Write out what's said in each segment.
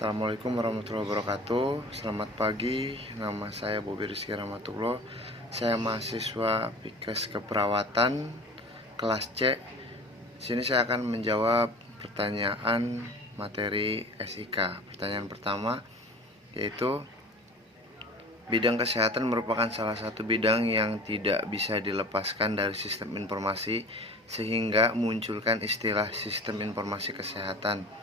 Assalamualaikum warahmatullahi wabarakatuh. Selamat pagi, nama saya Bobi Rizky Rahmatullah. Saya mahasiswa Pikes Keperawatan kelas C. Sini saya akan menjawab pertanyaan materi SIK. Pertanyaan pertama yaitu bidang kesehatan merupakan salah satu bidang yang tidak bisa dilepaskan dari sistem informasi sehingga munculkan istilah sistem informasi kesehatan.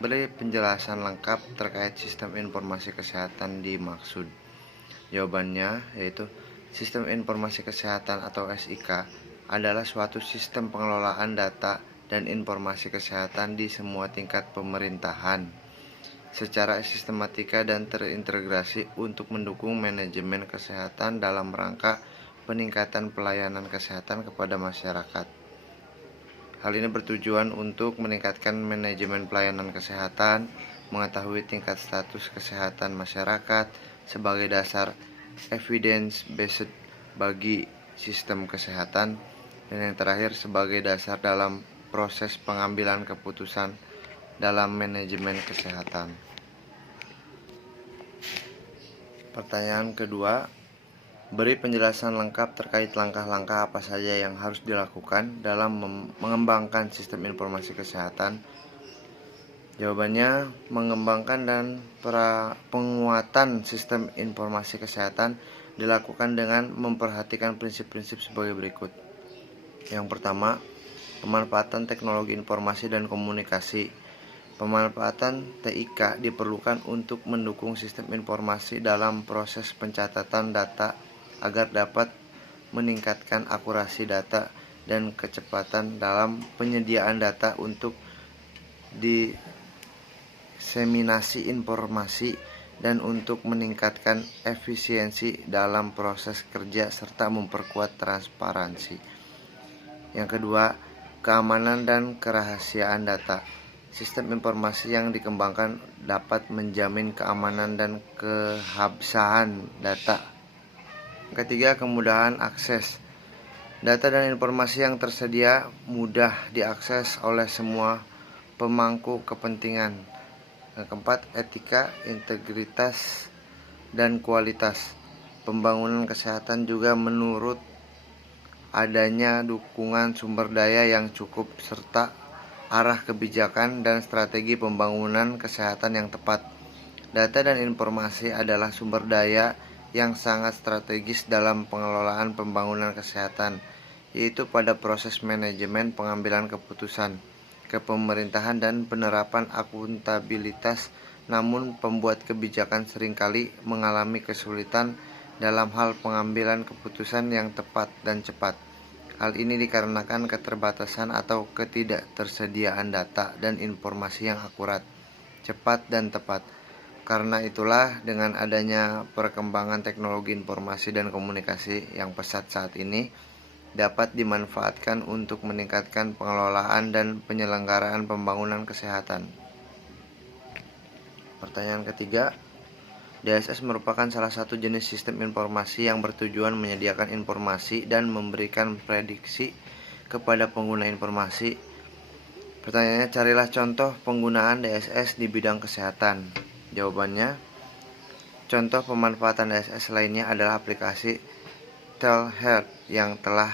Beri penjelasan lengkap terkait sistem informasi kesehatan dimaksud. Jawabannya yaitu sistem informasi kesehatan atau SIK adalah suatu sistem pengelolaan data dan informasi kesehatan di semua tingkat pemerintahan secara sistematika dan terintegrasi untuk mendukung manajemen kesehatan dalam rangka peningkatan pelayanan kesehatan kepada masyarakat. Hal ini bertujuan untuk meningkatkan manajemen pelayanan kesehatan, mengetahui tingkat status kesehatan masyarakat sebagai dasar evidence-based bagi sistem kesehatan, dan yang terakhir sebagai dasar dalam proses pengambilan keputusan dalam manajemen kesehatan. Pertanyaan kedua, beri penjelasan lengkap terkait langkah-langkah apa saja yang harus dilakukan dalam mengembangkan sistem informasi kesehatan. Jawabannya, mengembangkan dan penguatan sistem informasi kesehatan dilakukan dengan memperhatikan prinsip-prinsip sebagai berikut. Yang pertama, pemanfaatan teknologi informasi dan komunikasi. Pemanfaatan TIK diperlukan untuk mendukung sistem informasi dalam proses pencatatan data agar dapat meningkatkan akurasi data dan kecepatan dalam penyediaan data untuk diseminasi informasi dan untuk meningkatkan efisiensi dalam proses kerja serta memperkuat transparansi. Yang kedua, keamanan dan kerahasiaan data. Sistem informasi yang dikembangkan dapat menjamin keamanan dan keabsahan data. Ketiga, kemudahan akses. Data dan informasi yang tersedia mudah diakses oleh semua pemangku kepentingan. Yang keempat, etika, integritas, dan kualitas. Pembangunan kesehatan juga menurut adanya dukungan sumber daya yang cukup serta arah kebijakan dan strategi pembangunan kesehatan yang tepat. Data dan informasi adalah sumber daya yang sangat strategis dalam pengelolaan pembangunan kesehatan, yaitu pada proses manajemen pengambilan keputusan, kepemerintahan dan penerapan akuntabilitas. Namun pembuat kebijakan seringkali mengalami kesulitan dalam hal pengambilan keputusan yang tepat dan cepat. Hal ini dikarenakan keterbatasan atau ketidaktersediaan data dan informasi yang akurat, cepat, dan tepat. Karena itulah, dengan adanya perkembangan teknologi informasi dan komunikasi yang pesat saat ini, dapat dimanfaatkan untuk meningkatkan pengelolaan dan penyelenggaraan pembangunan kesehatan. Pertanyaan ketiga, DSS merupakan salah satu jenis sistem informasi yang bertujuan menyediakan informasi dan memberikan prediksi kepada pengguna informasi. Pertanyaannya, carilah contoh penggunaan DSS di bidang kesehatan. Jawabannya, contoh pemanfaatan DSS lainnya adalah aplikasi telehealth yang telah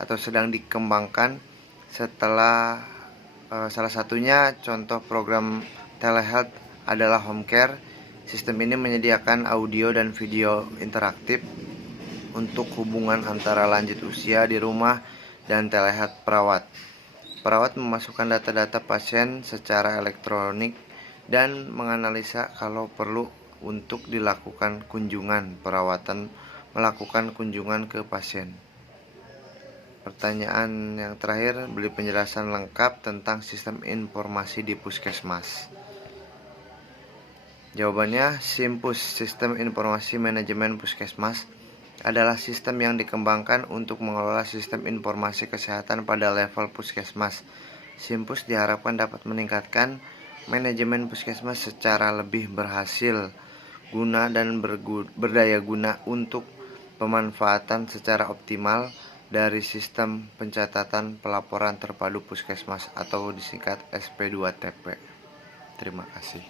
atau sedang dikembangkan setelah salah satunya contoh program telehealth adalah Home Care. Sistem ini menyediakan audio dan video interaktif untuk hubungan antara lanjut usia di rumah dan telehealth perawat. Perawat memasukkan data-data pasien secara elektronik dan menganalisa kalau perlu untuk dilakukan kunjungan perawatan melakukan kunjungan ke pasien. Pertanyaan yang terakhir, beri penjelasan lengkap tentang sistem informasi di puskesmas. Jawabannya, SIMPUS, Sistem Informasi Manajemen Puskesmas, adalah sistem yang dikembangkan untuk mengelola sistem informasi kesehatan pada level puskesmas. SIMPUS diharapkan dapat meningkatkan manajemen puskesmas secara lebih berhasil guna dan berdaya guna untuk pemanfaatan secara optimal dari sistem pencatatan pelaporan terpadu puskesmas atau disingkat SP2TP. Terima kasih.